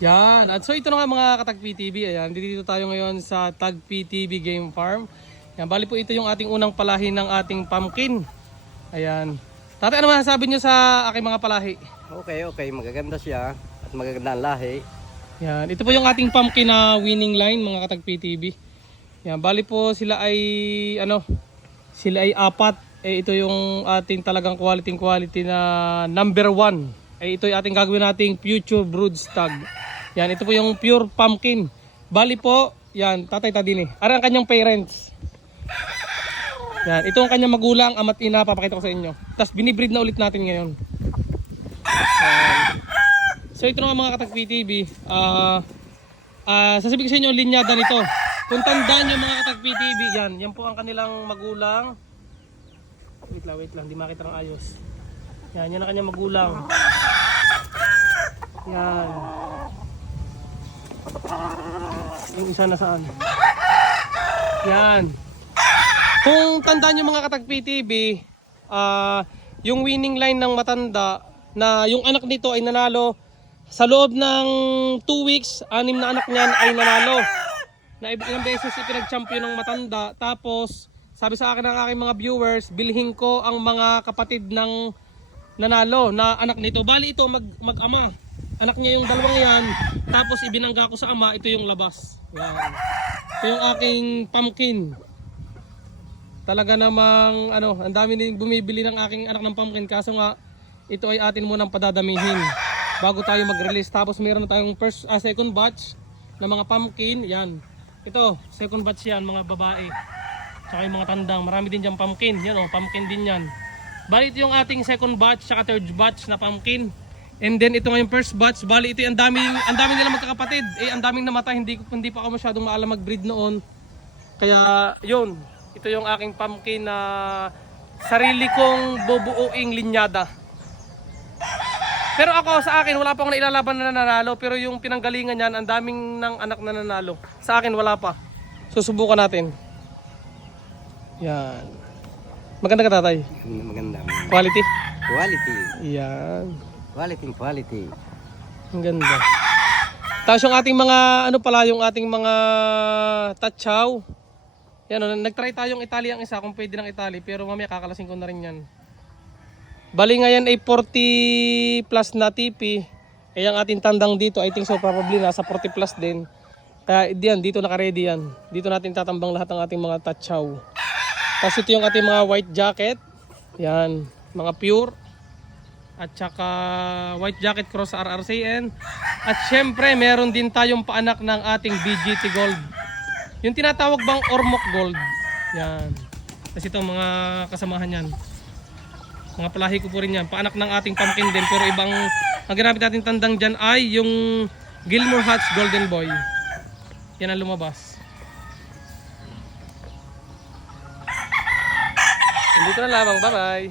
Yan. At so ito na nga mga ka-Tag PTV. Ayan, dito tayo ngayon sa Tag PTV Game Farm. Yan, bali po ito yung ating unang palahi ng ating pumpkin. Ayan. Tatay, ano masasabi nyo sa aking mga palahi? Okay. Magaganda siya at magaganda ang lahi. Yan. Ito po yung ating pumpkin na winning line mga ka-Tag PTV. Yan, bali po sila ay sila ay apat. Ito yung ating talagang quality na number 1. Ito yung ating gagawin nating future brood stag. Yan, ito po yung pure pumpkin. Bali po, yan, tatay tadini. Ara ang kanyang parents. Yan, ito ang kanyang magulang, ama't ina, papakita ko sa inyo. Tapos binibreed na ulit natin ngayon. So ito na mga ka-Tag PTV. Sasabihin ko sa inyo, linyada nito. Kung tandaan nyo mga ka-Tag PTV, yan po ang kanilang magulang. Wait lang, di makita ng ayos. Yan ang kanyang magulang. Yan. Yung isa na saan? Yan. Kung tandaan nyo mga ka-Tag PTV, yung winning line ng matanda na yung anak nito ay nanalo sa loob ng 2 weeks, 6 na anak niyan ay nanalo. Na ilang beses ipinag-champion ng matanda. Tapos sabi sa akin ng aking mga viewers, bilhin ko ang mga kapatid ng nanalo na anak nito. Bali ito mag-ama. Anak niya yung dalawang yan. Tapos ibinangga ko sa ama, ito yung labas. Yan. Ito yung aking pumpkin. Talaga namang ang dami din bumibili ng aking anak ng pumpkin. Kaso nga, ito ay atin munang padadamihin bago tayo mag-release. Tapos meron na tayong second batch na mga pumpkin. Yan. Ito, second batch yan, mga babae. Tsaka yung mga tandang. Marami din dyan pumpkin. Yan pumpkin din yan. Bali ito yung ating second batch, tsaka third batch na pumpkin. And then ito nga yung first batch. Bali ito yung ang daming nila magkakapatid. Ang daming namatay. Hindi pa ako masyadong maalam mag-breed noon. Kaya yun. Ito yung aking pumpkin na sarili kong bubuuing linyada. Pero ako sa akin wala pa akong nailalaban na nanalo. Pero yung pinanggalingan niyan, ang daming ng anak na nanalo. Sa akin wala pa. Susubukan natin. Yan. Maganda ka tatay? Maganda. Quality? Quality. Yan. Quality. Ang ganda. Tapos yung ating mga yung ating mga tachaw. Yan nagtry tayong Italy ang isa kung pwede ng Italy, pero mamaya kakalasin ko na rin yan. Bali ngayon ay 40 plus na TP. Ang ating tandang dito, I think so probably nasa 40 plus din. Kaya dito naka-ready yan. Dito natin tatambang lahat ng ating mga tachaw. Tapos ito yung ating mga white jacket. Yan, mga pure. At saka white jacket cross RRCN. At syempre meron din tayong paanak ng ating BGT Gold. Yung tinatawag bang Ormoc Gold. Yan. Kasi ito mga kasamahan yan. Mga palahi ko po rin yan. Paanak ng ating pumpkin din. Pero ibang ang ginamit natin tandang dyan ay yung Gilmore Hatch Golden Boy. Yan ang lumabas. Dito na lamang. Bye bye.